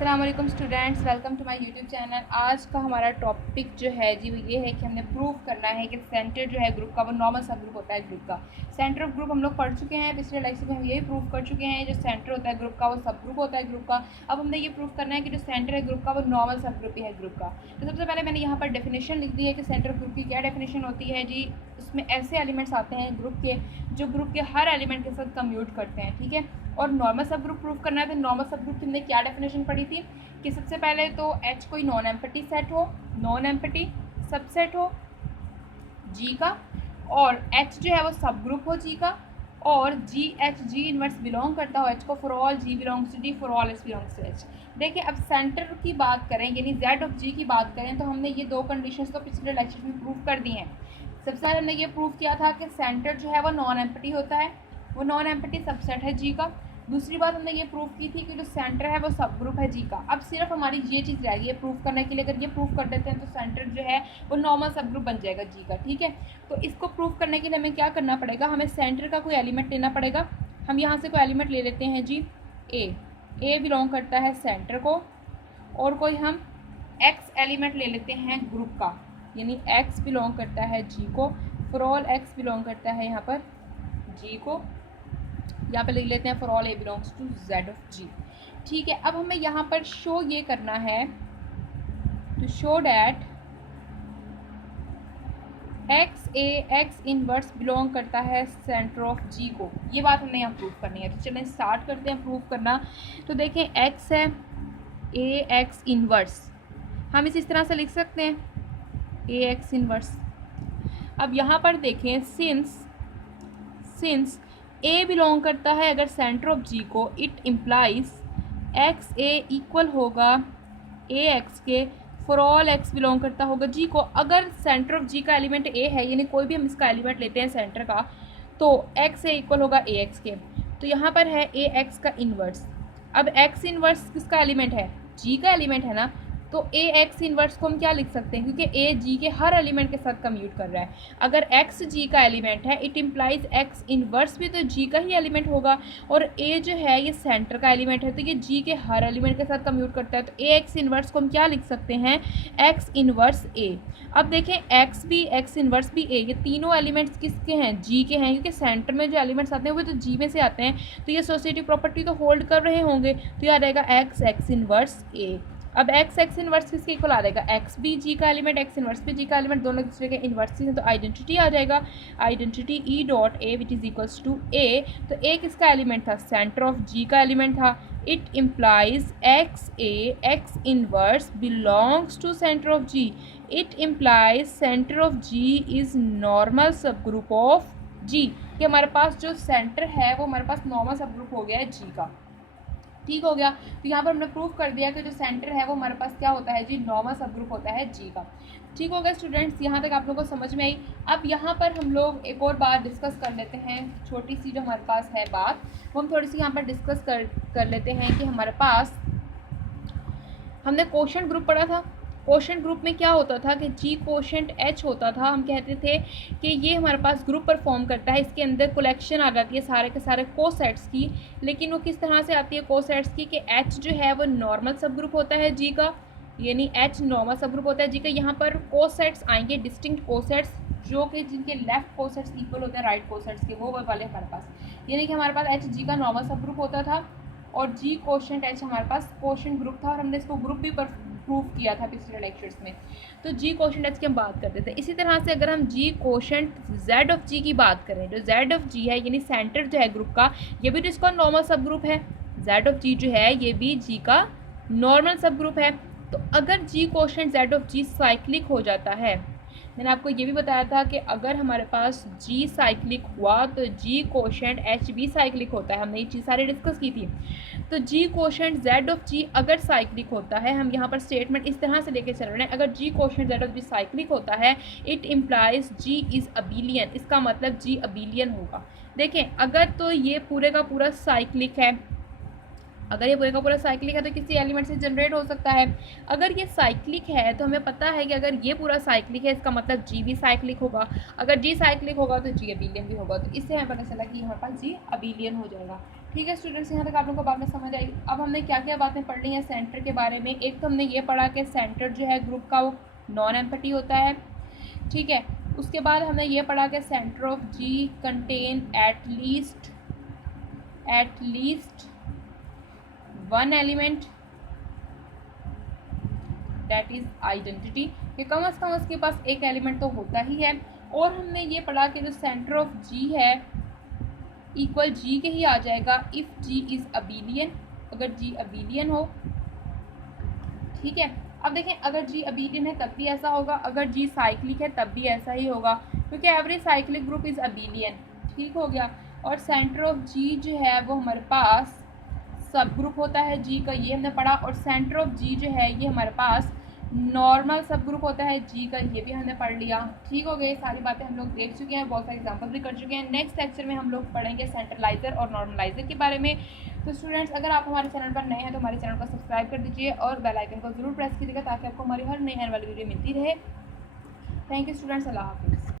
अस्सलाम वालेकुम students, welcome to my YouTube channel. आज का हमारा टॉपिक जो है जी वो ये है कि हमने प्रूव करना है कि सेंटर जो है ग्रुप का वो नॉर्मल सब ग्रुप होता है ग्रुप का। सेंटर ऑफ ग्रुप हम लोग पढ़ चुके हैं, पिछले लेक्चर में हम यही प्रूव कर चुके हैं जो सेंटर होता है ग्रुप का वो सब ग्रुप होता है ग्रुप का। अब हमने ये प्रूव करना है कि जो सेंटर है ग्रुप का वो नॉर्मल सब ग्रुप ही है ग्रुप का। तो सबसे पहले मैंने यहाँ पर डेफिनेशन लिख दी है कि सेंटर ऑफ ग्रुप की क्या डेफिनेशन होती है जी। उसमें ऐसे एलिमेंट्स आते हैं ग्रुप के जो ग्रुप के हर एलिमेंट के साथ कम्यूट करते हैं, ठीक है। और नॉर्मल सब ग्रुप प्रूव करना है तो नॉर्मल सब ग्रुप की हमने क्या डेफिनेशन पढ़ी थी कि सबसे पहले तो H कोई नॉन एम्पटी सेट हो, नॉन एम्पटी सबसेट हो G का, और H जो है वो सब ग्रुप हो G का, और G इनवर्स बिलोंग करता हो H को for all G belongs to D for all H belongs to H। देखिए अब सेंटर की बात करें यानी Z ऑफ G की बात करें तो हमने ये दो कंडीशंस तो पिछले लेक्चर में प्रूव कर दी हैं। सबसे पहले हमने ये प्रूव किया था कि सेंटर जो है वो नॉन एम्पटी होता है, वो नॉन एम्पटी सबसेट है G का। दूसरी बात हमने ये प्रूव की थी कि जो सेंटर है वो सब ग्रुप है G का। अब सिर्फ हमारी ये चीज़ रह गई है प्रूव करने के लिए। अगर ये प्रूव कर देते हैं तो सेंटर जो है वो नॉर्मल सब ग्रुप बन जाएगा G का, ठीक है। तो इसको प्रूव करने के लिए हमें क्या करना पड़ेगा, हमें सेंटर का कोई एलिमेंट लेना पड़ेगा। हम यहाँ से कोई एलिमेंट ले लेते हैं जी ए बिलोंग करता है सेंटर को, और कोई हम X एलिमेंट ले लेते हैं ग्रुप का, यानी X बिलोंग करता है G को, फॉर ऑल X बिलोंग करता है यहाँ पर G को। यहाँ पे लिख लेते हैं for all A belongs to Z of G, ठीक है। अब हमें यहाँ पर शो ये करना है to show that X inverse belong करता है सेंटर ऑफ G को। ये बात हमने यहाँ प्रूव करनी है। तो चलें स्टार्ट करते हैं प्रूव करना। तो देखें X है X इनवर्स, हम इस तरह से लिख सकते हैं X इनवर्स। अब यहाँ पर देखें सिंस A बिलोंग करता है अगर सेंटर ऑफ G को, इट इम्प्लाइज XA इक्वल होगा AX के फॉर ऑल X बिलोंग करता होगा G को। अगर सेंटर ऑफ G का एलिमेंट A है यानी कोई भी हम इसका एलिमेंट लेते हैं सेंटर का, तो XA इक्वल होगा AX के। तो यहाँ पर है AX का इन्वर्स। अब X इन्वर्स किसका एलिमेंट है, G का एलिमेंट है ना, तो AX इन्वर्स को हम क्या लिख सकते हैं, क्योंकि A G के हर एलिमेंट के साथ कम्यूट कर रहा है। अगर X G का एलिमेंट है इट इम्प्लाइज X इन्वर्स भी तो G का ही एलिमेंट होगा, और A जो है ये सेंटर का एलिमेंट है तो ये G के हर एलिमेंट के साथ कम्यूट करता है। तो AX इन्वर्स को हम क्या लिख सकते हैं, X इन्वर्स A। अब देखें X इन्वर्स भी A, ये तीनों एलिमेंट्स किसके हैं, G के हैं, क्योंकि सेंटर में जो एलिमेंट्स आते हैं वो तो G में से आते हैं, तो ये एसोसिएटिव प्रॉपर्टी तो होल्ड कर रहे होंगे। तो ये आ जाएगा X इन्वर्स A। अब X इन्वर्स किसके इक्वल आ जाएगा, X भी G का एलिमेंट, X इन्वर्स भी G का एलिमेंट, दोनों दूसरे के इन्वर्स हैं, तो आइडेंटिटी आ जाएगा, identity E dot A which is equals to A। तो A किसका एलिमेंट था, सेंटर ऑफ G का एलिमेंट था। It implies X inverse belongs to centre of G। It implies centre of G is normal सब group of G, कि हमारे पास जो centre है वो हमारे पास नॉर्मल सब ग्रुप हो गया है G का, ठीक हो गया। तो यहाँ पर हमने प्रूव कर दिया कि जो सेंटर है वो हमारे पास क्या होता है जी, नॉर्मल सब ग्रुप होता है G का, ठीक हो गया स्टूडेंट्स। यहाँ तक आप लोगों को समझ में आई। अब यहाँ पर हम लोग एक और बात डिस्कस कर लेते हैं, छोटी सी जो हमारे पास है बात वो हम थोड़ी सी यहाँ पर डिस्कस कर लेते हैं कि हमारे पास हमने क्वोशंट ग्रुप पढ़ा था। क्वोशंट ग्रुप में क्या होता था कि G क्वोशंट H होता था। हम कहते थे कि ये हमारे पास ग्रुप परफॉर्म करता है, इसके अंदर कलेक्शन आ जाती है सारे के सारे कोसेट्स की। लेकिन वो किस तरह से आती है कोसेट्स की कि H जो है वो नॉर्मल सब ग्रुप होता है G का, यानी H नॉर्मल सब ग्रुप होता है G का। यहाँ पर कोसेट्स आएंगे डिस्टिंक्ट कोसेट्स, जो कि जिनके लेफ्ट कोसेट्स इक्वल होते हैं राइट कोसेट्स के, वो वाले हमारे पास, यानी कि हमारे पास H G का नॉर्मल सब ग्रुप होता था और G क्वोशंट H हमारे पास क्वोशंट ग्रुप था, और हमने इसको ग्रुप भी प्रूव किया था पिछले लेक्चर्स में। तो G क्वोशंट H की हम बात करते थे। इसी तरह से अगर हम G quotient Z of G की बात करें, जो Z ऑफ G है यानी सेंटर जो है ग्रुप का, ये भी तो इसका नॉर्मल सब ग्रुप है। Z ऑफ G जो है ये भी G का नॉर्मल सब ग्रुप है। तो अगर G quotient Z of G cyclic हो जाता है, मैंने आपको ये भी बताया था कि अगर हमारे पास G साइक्लिक हुआ तो G क्वोशंट H भी साइक्लिक होता है, हमने ये चीज़ सारी डिस्कस की थी। तो G quotient Z of G अगर साइक्लिक होता है, हम यहाँ पर स्टेटमेंट इस तरह से लेके चल रहे हैं, अगर G quotient Z of G cyclic होता है it implies G is abelian, इसका मतलब G अबिलियन होगा। देखें अगर तो ये पूरे का पूरा साइक्लिक है, अगर ये पूरे का पूरा साइक्लिक है तो किसी एलिमेंट से जनरेट हो सकता है। अगर ये साइक्लिक है तो हमें पता है कि अगर ये पूरा साइक्लिक है इसका मतलब G भी साइक्लिक होगा, अगर G साइक्लिक होगा तो G अबिलियन भी होगा। तो इससे हमें पता चला कि हमारे पास G अबिलियन हो जाएगा, ठीक है स्टूडेंट्स, यहाँ तक आप लोगों को बात में समझ आई। अब हमने क्या क्या बातें पढ़ ली हैं सेंटर के बारे में। एक तो हमने ये पढ़ा कि सेंटर जो है ग्रुप का वो नॉन एम्पटी होता है, ठीक है। उसके बाद हमने ये पढ़ा कि centre of G contain at least one element that is identity, कि कम से कम उसके पास एक एलिमेंट तो होता ही है। और हमने ये पढ़ा कि जो सेंटर ऑफ जी है इक्वल जी के ही आ जाएगा इफ़ जी इज़ अबीलियन, अगर जी अबीलियन हो, ठीक है। अब देखें अगर जी अबीलियन है तब भी ऐसा होगा, अगर जी साइक्लिक है तब भी ऐसा ही होगा, क्योंकि एवरी साइक्लिक ग्रुप इज़ अबीलियन, ठीक हो गया। और सेंटर ऑफ जी जो है वो हमारे पास सब ग्रुप होता है जी का, ये हमने पढ़ा। और सेंटर ऑफ जी जो है ये हमारे पास नॉर्मल सब ग्रुप होता है जी का, ये भी हमने पढ़ लिया, ठीक हो गया। सारी बातें हम लोग देख चुके हैं, बहुत सारे एग्जांपल भी कर चुके हैं। नेक्स्ट लेक्चर में हम लोग पढ़ेंगे सेंट्रलाइजर और नॉर्मलाइजर के बारे में। तो स्टूडेंट्स अगर आप हमारे चैनल पर नए हैं तो हमारे चैनल को सब्सक्राइब कर दीजिए और बेल आइकन को ज़रूर प्रेस कीजिएगा ताकि आपको हमारी हर नई आने वाली वीडियो मिलती रहे। थैंक यू स्टूडेंट्स, अल्लाह हाफिज़।